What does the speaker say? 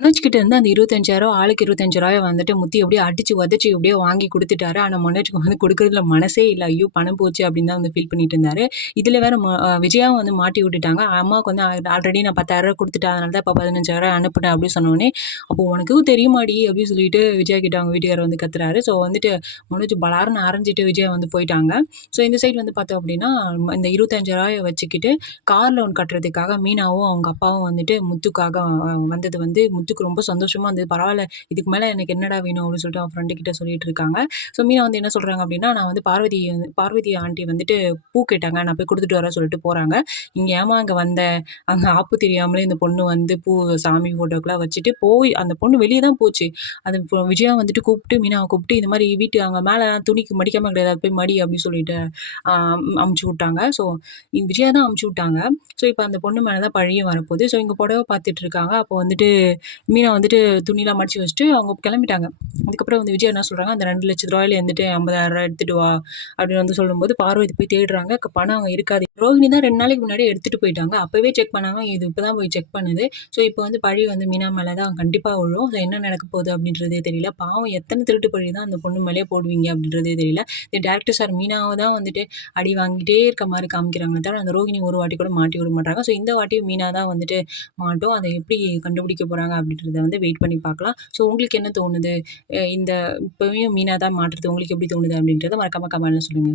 மனோஜ் கிட்ட இருந்து அந்த 25,000 ஆளுக்கு 25,000 வந்துட்டு முத்தி எப்படியோ அடிச்சு உதைச்சு எப்படியோ வாங்கி குடுத்துட்டாரு. ஆனா மனோஜ்க்கு வந்து குடுக்குறதுல மனசே இல்ல. ஐயோ! பணம் போச்சு அப்படின்னு தான் வந்து ஃபீல் பண்ணிட்டு இருந்தாரு. இதுல வேற விஜயாவும் வந்து மாட்டி விட்டுட்டாங்க. அம்மாவுக்கு வந்து ஆல்ரெடி நான் 10,000 குடுத்துட்டேன். அதனால தான் இப்ப 15,000 அனுப்புனேன் அப்படின்னு சொன்னோனே, அப்போ "உனக்கும் தெரியுமாடி?" அப்படின்னு சொல்லிட்டு விஜயா கிட்ட அவங்க வீட்டுக்காரர் வந்து கத்துறாரு. ஸோ வந்துட்டு மனோஜ் பலார்ன்னு அரைஞ்சிட்டு விஜயா வந்து போயிட்டாங்க. ஸோ இந்த சைடு வந்து பார்த்தோம் அப்படின்னா, இந்த 25,000 வச்சுக்கிட்டு கார் லோன் கட்டுறதுக்காக மீனாவும், அவங்க அப்பாவும் வந்துட்டு முத்துக்காக வந்தது வந்து முத்துக்கு ரொம்ப சந்தோஷமா இருந்தது. பரவால்ல இதுக்கு மேல எனக்கு என்னடா வேணும் அப்படின்னு சொல்லிட்டு அவன் ஃப்ரெண்டு கிட்ட சொல்லிட்டு இருக்காங்க. ஸோ மீனா வந்து என்ன சொல்றாங்க அப்படின்னா, நான் வந்து பார்வதி ஆண்டி வந்துட்டு பூ கேட்டாங்க. நான் போய் குடுத்துட்டு வரேன் சொல்லிட்டு போறாங்க. இங்க ஏம்மா அங்க வந்த? அங்க ஆப்பு தெரியாமலே இந்த பொண்ணு வந்து பூ சாமி ஃபோட்டோக்குலாம் வச்சுட்டு போய் அந்த பொண்ணு வெளிய தான் போச்சு. அந்த விஜயா வந்துட்டு கூப்பிட்டு மீனாவ கூப்பிட்டு இந்த மாரி வீட்டு அங்க மேல துணிக்கு மடிக்காம கிடையாது. அது போய் மடி அப்படின்னு சொல்லிட்டு அ அமுச்சு விட்டாங்க. ஸோ விஜயா தான் அமுச்சு விட்டாங்க. ஸோ இப்ப அந்த பொண்ணு மேல தான் பழியும் வரப்போது. ஸோ இங்க புடவ பார்த்துட்டு இருக்காங்க. அப்போ வந்துட்டு மீனா வந்துட்டு துணிலாம் மடிச்சு வச்சுட்டு அவங்க கிளம்பிட்டாங்க. அதுக்கப்புறம் வந்து விஜயா என்ன சொல்றாங்க, "அந்த ரூ. 2,00,000 இருந்துட்டு ரூ. 50,000 எடுத்துட்டு வா" அப்படின்னு வந்து சொல்லும்போது, பார்வதி போய் தேடுறாங்க. பணம் அங்க இருக்காது. ரோஹிணி தான் 2 நாளைக்கு முன்னாடியே எடுத்துட்டு போயிட்டாங்க. அப்பவே செக் பண்ணாங்க. இது இப்ப தான் போய் செக் பண்ணுது. ஸோ இப்ப வந்து பழி வந்து மீனா மேல தான் கண்டிப்பா விழும். ஸோ என்ன நடக்க போகுது அப்படின்றதே தெரியல. பாவம் எத்தன திருட்டு பழி தான் அந்த பொண்ணு மேலயே போடுவீங்க அப்படின்றதே தெரியல. இந்த டைரக்டர் சார் மீனாவ தான் வந்துட்டு அடி வாங்கிட்டே இருக்க மாரி காமிக்கிறாங்களே தவிர, அந்த ரோகிணி ஒரு வாட்டி கூட மாட்டி விட மாட்டாங்க. ஸோ இந்த வாட்டியும் மீனா தான் வந்துட்டு மாட்டும். அத எப்படி கண்டுபிடிக்க போறாங்க அப்படின்றத வந்து வெயிட் பண்ணி பார்க்கலாம். ஸோ உங்களுக்கு என்ன தோணுது? இந்த இப்பயும் மீனா தான் மாட்டுறது உங்களுக்கு எப்படி தோணுது அப்படின்றத மறக்காம கமெண்ட்ல சொல்லுங்க.